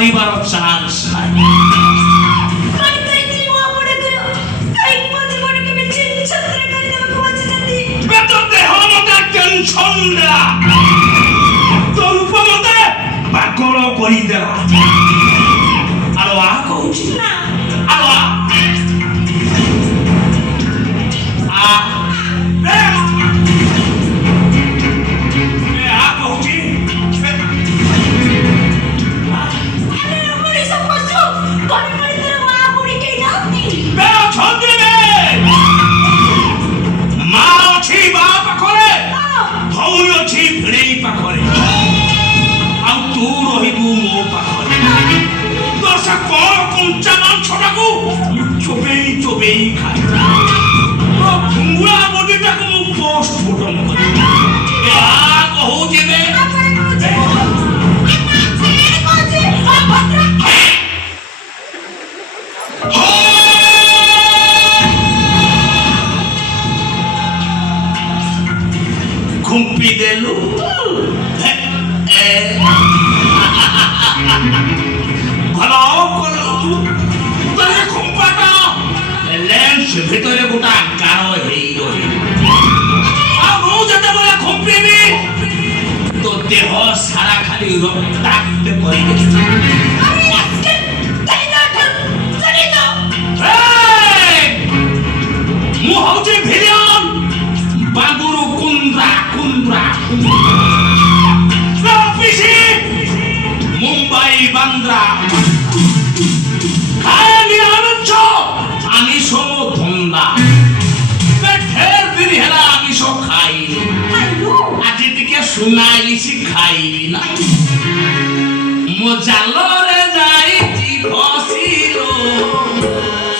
মারিবার chance নাই। তোর উপমতে বাকর করিদেলা আলো আ কହୁଛି না আলো আ কହୁଛି মা ଅଛି ମା ପାଖରେ ଭଉଣୀ ଅଛି ଭିଣେଇ ପାଖରେ ଆଉ ତୁ ରହିବୁ ମୋ ପାଖରେ। ତୋର ସେ କଣ କଞ୍ଚା ମାଂସଟାକୁ ମୁଁ ଚୋବେଇ ଚୋବେଇ ଖାଏ। ଫୁଙ୍ଗୁଳା ବଡିଟାକୁ ମୁଁ ପୋଷ୍ଟ ମୋର୍ଟମ କରିବି। କହୁଛି ବେ খুম্পি দেলু ভাল কলু তোর খুম্পাটা লেন্স ভিতরে গোটা গাঢ় হেই রহিল। আর মু যেতেবেলে খুম্পিবি তো দেহ সারা খালি রক্তাক্ত করে মু হচ্ছে ভিলিয়ন বাগুরু কুন্দ্রা কুন্দ্রা মুম্বাই বান্দ্রা খালি আনুচ্ছ আমিষ ধন্দা ঢের দিন হেলা আমিষ খাইনি আজ টিকে শুনাইছি খাইবি না মো জালরে যাইছি ফসিল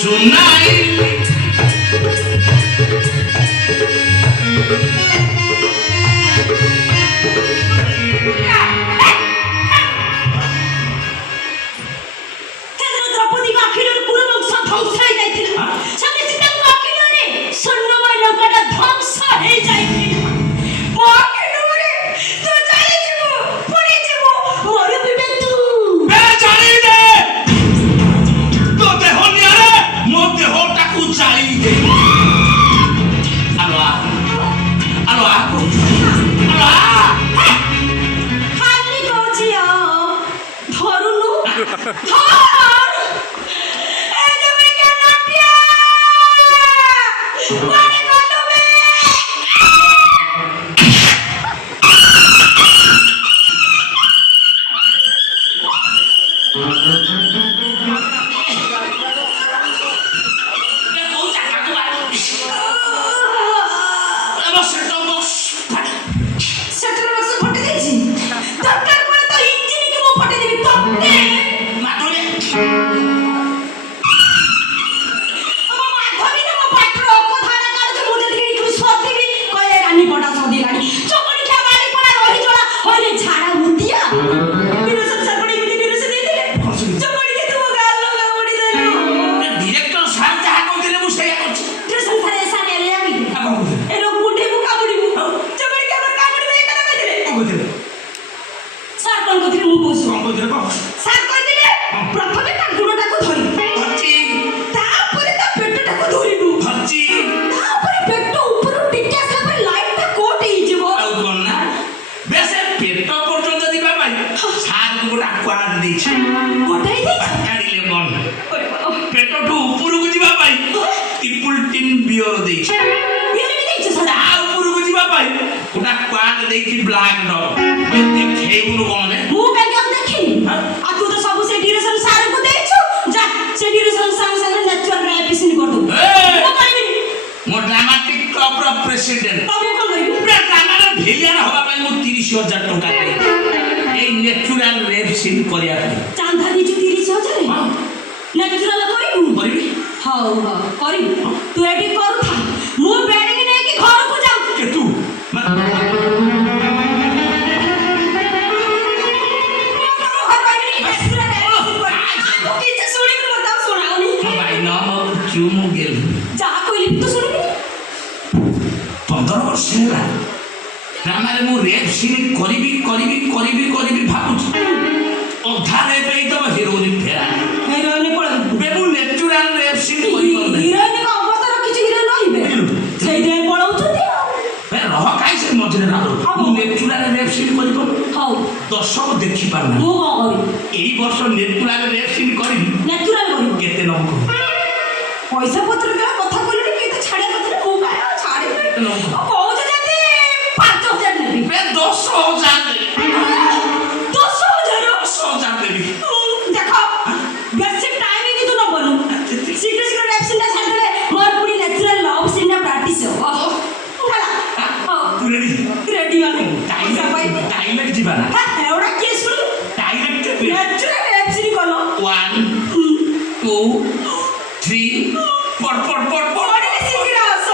শুনাইলি পেটটু উপরକୁ ଯିବା ପାଇଁ ଟ୍ରିପଲ୍ ଟିନ୍ ବିୟର ଦେଇଛି। ଉପରକୁ ଯିବା ପାଇଁ ଗୋଟା କ୍ୱାର୍ଟ ଦେଇଛି ବ୍ଲାକ୍ ଡଗ୍। ଦେଖେଇବୁନୁ କଣ ମୁଁ କାହିଁକି ଆଉ ଦେଖିନି? ଆଉ ତୁ ତ ସବୁ ସେ ଡିରେକ୍ସନ ସାରକୁ ଦେଇଛୁ। ଯା ସେ ଡିରେକ୍ସନ ସାଙ୍ଗ ସାଙ୍ଗରେ ନ୍ୟାଚୁରାଲ ରେପିସିନ କରିଦବୁ। ମୁଁ କରିବିନି। ମୋ ଡ୍ରାମାଟିକ କ୍ଲବର ପ୍ରେସିଡେଣ୍ଟ। ତମେ କଣ କରିବି? ପୁରା ଡ୍ରାମାର ଭିଲିଆନ ହବା ପାଇଁ ମୁଁ 30,000 ଟଙ୍କା ଦେଇଛି ଏଇ ନ୍ୟାଚୁରାଲ ରେପିସିନ କରିବା ପାଇଁ। ଚାନ୍ଦା ଦେଇଛୁ 30,000? ନ୍ୟାଚୁରାଲ କରିବୁ? କରିବି। ହଉ ହଉ କରିବୁ। ତୁ ଏଠି କରୁଥା, ମୁଁ ବେଡିଂ ନେଇକି ଘରକୁ ଯାଉଛି। ତୁ ଯାହା କହିଲି ତୁ ଶୁଣିବି। 15 ବର୍ଷ ହେଲା ଡ୍ରାମାରେ ମୁଁ ରେପ୍ ସିନ୍ କରିବି କରିବି କରିବି କରିବି ଭାବୁଛି। ଅଧା ରେପ୍ ହେଇଥିବ ଦର୍ଶକ ଦେଖିପାରୁନା ମୁଁ କଣ କରିବି? ଏଇ ବର୍ଷ ନେଚୁରାଲ ରେପ୍ ସିନ୍ କରିବି ନ୍ୟାଚୁରାଲ କରିବି। କେତେ ନବ ପଇସା ପତ୍ର ଦେଲା କଥା କହିଲୁନି କି ତ ଛାଡ଼ିବା କଥା ମୁଁ କାଇଁ ଆଉ ଛାଡ଼ିବି? କହୁଛ ଯଦି 5,000 ନେବି। 10,000 ଦେବି 10,000? 10,000 ଦେବି ଦେଖ ବେଶୀ ଟାଇମ କିନ୍ତୁ ନବନି। ଶୀଘ୍ର ଶୀଘ୍ର ରେପ୍ ସିନ୍ଟା ଛାଡ଼ିଦେଲେ ମୋର ପୁଣି ନ୍ୟାଚୁରାଲ ଲଭ୍ ସିନ୍ଟା ପ୍ରାକ୍ଟିସ୍ ହେବ ହେଲା। ତୁ ରେଡି ରେଡି ମାନେ ପଇସା ପାଇ ଡାଇରେକ୍ଟ ଯିବା ନା ଏଗୁଡ଼ା କିଏ ଶୁଣୁ? ଡାଇରେକ୍ଟ ନ୍ୟାଚୁରାଲ ରେପ୍ ସିନ୍ କଲ 1 2 3 ପଡ ପଡ ପଡ ପଡ ପଡ଼ିଲେ ଶୀଘ୍ର ଆସ।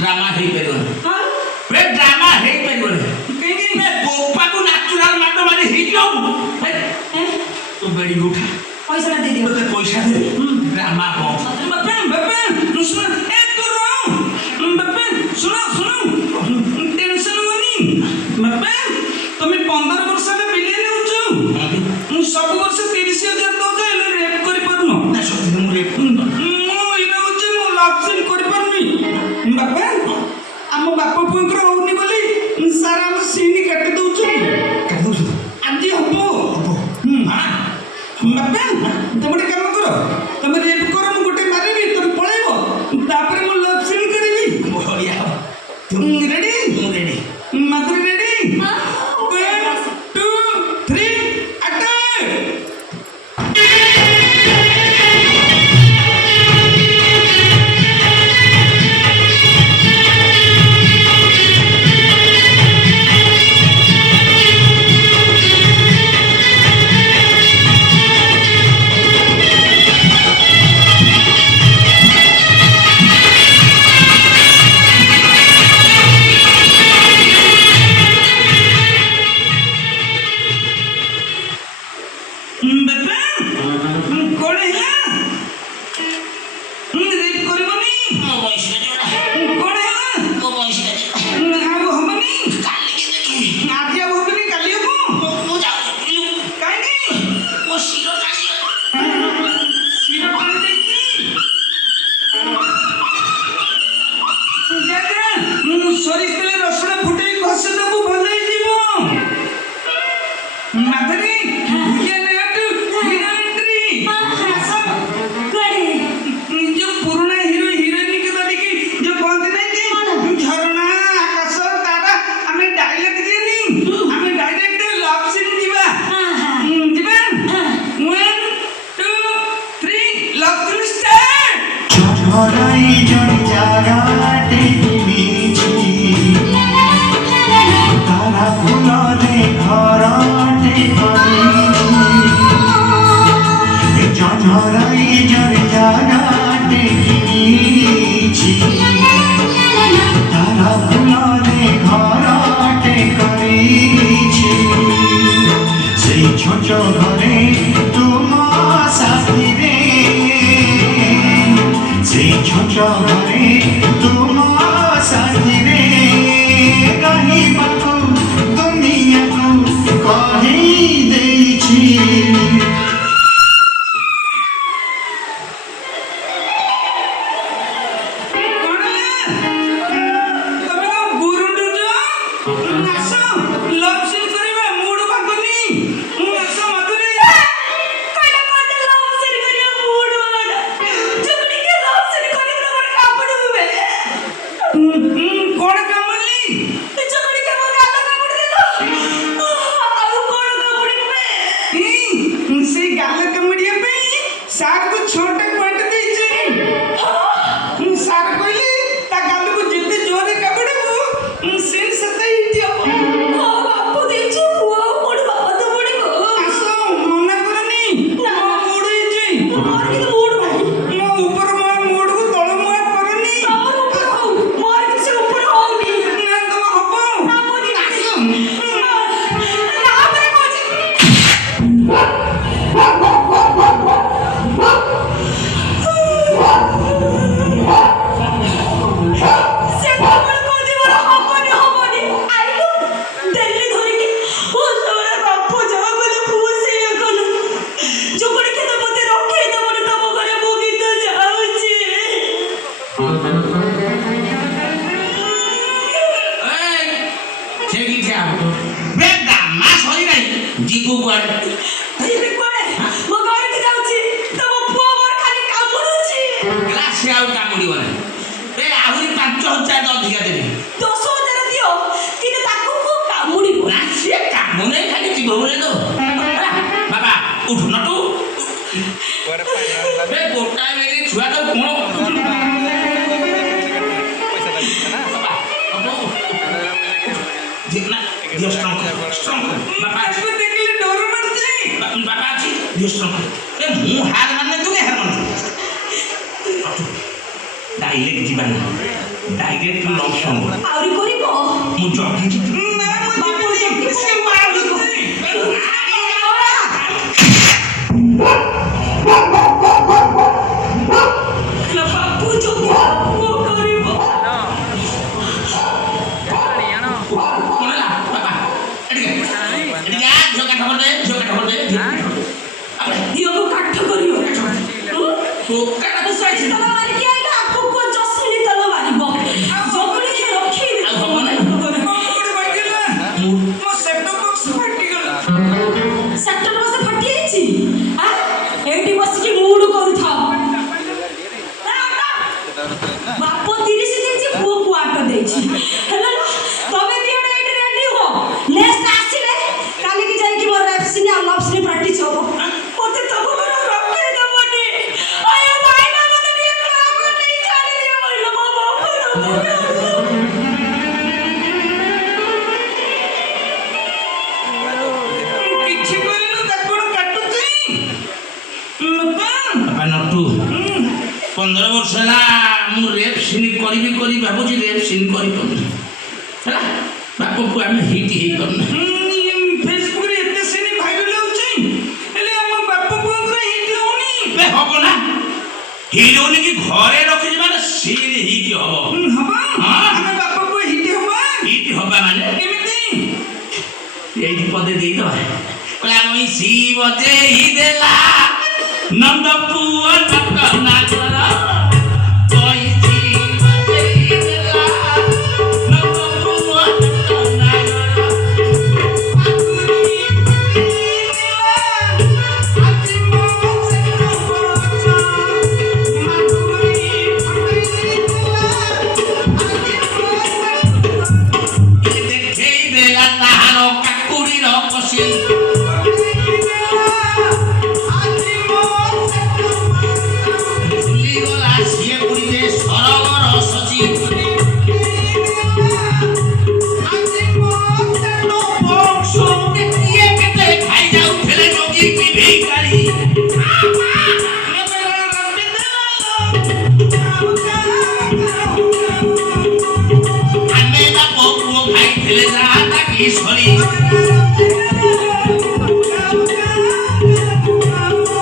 ड्रामा हे परिवार बे ड्रामा हे परिवार कहीं मैं गोपा को नेचुरल माटो मारी ही जाऊं तो बड़ी उठा पैसा दे दियो तो पैसा दे ड्रामा हो बापा सुन ए तू रो बापा सुनो सुनो टेंशन होनी बापा तुम्हें 15 वर्ष में मिलियन होचो सब वर्ष 30,000 दो जाए रेप करि परनो ना सत्य मु रेप मु इना होचे मु लॉपसिन करि परनी बापा आम बापा पुंकर होनी बोली सारा हम सीनी काट दउछु आज हबो हां बापा तुम गोटे काम करो तुम रेप करो मु गोटे मारिबी तुम पळेबो तापर मु लॉपसिन करबी बढ़िया तुम रेडी मात्र रेडी 1 2 3 अटैक ତମେ କଣ ଗୁରୁଣ୍ଡୁଛ? ଆସ ଲଭ୍ ସିନ୍ କରିବା, ମୁଡ୍ ବାଗୁନି। ଆସ ମଧୁରୀ। କହିଲା କହିଲା ଲଭ୍ ସିନ୍ କରିବା ମୁଡ୍ ବାଲା ଚୁକୁଡିକେ ଲଭ୍ ସିନ୍ କରିବା ମୋର କାମୁଡୁ ବେ କଣ କାମୁଡିଲି? ଚୁକୁଡିକେ ମୋ ଗାଲ କାମୁଡି ଦେଲ ଆଉ କଣ କାମୁଡିବେ ସେଇ ଗାଲ କାମୁଡିବା ପାଇଁ ସାର୍କୁ 6ଟା କ୍ୱାଟ ଦେଇଛି। ସାର୍ କହିଲେ ତା ଗାଲକୁ ଯେତେ ଜୋରରେ କାମୁଡିବୁ ସେ ସେତେ ହିଟ୍ ହବ। ବାପୁ ଦେଇଛୁ ପୁଅ କୋଉଠି ବାପା ତ ପଡିବ ଆସ ମନା କରନି। ନା। ମୋ ମୁଡ୍ ହେଇଛି। ମୋର କିନ୍ତୁ ମୁଡ୍ ନାହିଁ ମୋ ଉପର ମୁହାଁ ମୁଡକୁ ତଳ ମୁହାଁ କରନି। ତମର ଉପର ହଉ ମୋର କିଛି ଉପର ହଉନି ନା ତମ ହବ। ନା ମୋ ଦିଦି ଆସ। ନା ପରେ କହୁଛି ସେତେବେଳେ କହୁଛି ମୋର ହବନି ହବନି ଆଇଲୁ ଦେଲି ଧରିକି ତୋର ବାପ ଯାହା କଲେ ପୁଅ ସେଇଆ କଲୁ ଚୁକୁଡି କ୍ଷେତ ମତେ ରଖେଇ ଦବନି ତମ ଘରେ ମୋ ଗୀତ ଯାଉଛି ଯିବୁ କୁଆଡେ? ଯିବି କୁଆଡେ ମୋ ଘରକୁ ଯାଉଛି ତମ ପୁଅ ମୋର ଖାଲି କାମୁଡୁଛି ସେ ଆଉ କାମୁଡିବ ନାହିଁ। ଆହୁରି 5,000 ଅଧିକା ଦେବି। 10,000 ଦିଅ କିନ୍ତୁ ତାକୁ କୋଉ କାମୁଡିବ ନା ସିଏ କାମ ନାହିଁ, ଖାଲି ଯିବ ବୋଲି ତ। ବାବା ଉଠୁ ନଟୁ। ଗୋଟାଏ ବେଲି ଛୁଆ ତ କଣ ତାକୁ ଦେଖିଲେ ଡର ମାରୁଛି। ବାବା ଅଛି ମୁଁ ହାର ମାନେ ତୁ ହାର ମାନ ଡାଇରେକ୍ଟ ଯିବା ଡାଇରେକ୍ଟ ଲଭ୍ ସଙ୍ଗ ଆହୁରି କରିବ ମୁଁ ଜଗିଛି। ନା ମୁଁ ଯିବିନି। ସେ ମାରୁଛି। ବାପୁ ଯୋଉ ପୁଅ କରିବ ଦିଅକୁ କାଠ କରିବ ତଲ ମାରିକି ଆଇଲା ଆଗକୁ ଜସମିନି ତଲ ମାରିବ ଜଗୁଳି ଖେ ରଖେଇବି ଆଉ ହବ ନା? କୋଉଠି ବାଜିଲା? ମୋ ସେଟଅପ୍ ବକ୍ସ ଫାଟିଗଲା। ସେକ୍ଟର ବସ ଫାଟି ଯାଇଛି ଏଇଠି ବସିକି ମୁଡ କରୁଥାଅ ବାପ 30 ଦେଇଛି ପୁଅକୁ 8 ଦେଇଛି ହେଲା ନା ତମେ ଦିଅଣ ଏଇଠି ରେଡି ହୁଅ ନେକ୍ସଟ ଆସିଲେ କାଲିକି ଯାଇକି ମୋର ରେପ୍ ସିନ୍ ଆଉ ଲଭ୍ ସିନ୍ ପ୍ରାକ୍ଟିସ ହବ ମତେ ତମ ଘର ରଖେଇ ଦବନି ଆୟ ଭାଇନା ମତେ ଟିକେ କାମ ନେଇ ଚାଲି ଦିଅ କହିଲ ମୋ ବାପ କିଛି କରିନୁ ତାକୁ କଣ କାଟୁଛି? ବାପା ନଟୁ 15 ବର୍ଷ ହେଲା ମୁଁ ରେପ୍ ସିନ୍ କରିବି ଭାବୁଛି ରେପ୍ ସିନ୍ କରିପାରୁନି ହେଲା। ବାପକୁ ଆମେ ହିଟ୍ ହେଇପାରୁନା। ଫେସବୁକରେ ଏତେ ସିନି ଭାଇରାଲ ହଉଛି ହେଲେ ଆମ ବାପ ପୁଅଙ୍କର ହିଟ୍ ହଉନି। ହବ ନା ହିଟ୍ ହଉନି କି ଘରେ ରଖିଛି ମାନେ ସିନ୍ ହିଟ୍ ହବ। ହବ ହଁ। ଆମେ ବାପ ପୁଅ ହିଟ୍ ହବା ହିଟ୍ ହବା ମାନେ କେମିତି? এইটি পদে দেই তো আমি শিব দেই দেলা নন্দ পুয়া নটক না কর কই শিব দেই দেলা নন্দ পুয়া নটক না কর দেখেই দেলা তাহার কাকুড়ির কষি গলা সিয়ে পুরিতে সরগর সচি কেটে খাই যাও ফেলে নদী ভিখারি ଆମେ ତା ପୁଅ ଖାଇ ଫେଲେ ଯା ତାକି ସରି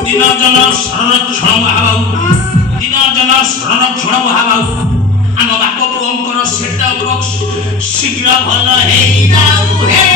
ଦିନ ଜନ ସଂରକ୍ଷଣ ମହାବାବୁ ଦିନ ଜନ ସଂରକ୍ଷଣ ମହାବାବୁ ଆମ ବାପ ପୁଅଙ୍କର ସେଟ ବକ୍ସ ଶୀଘ୍ର ଭଲ ହେଇଯାଉ ହେ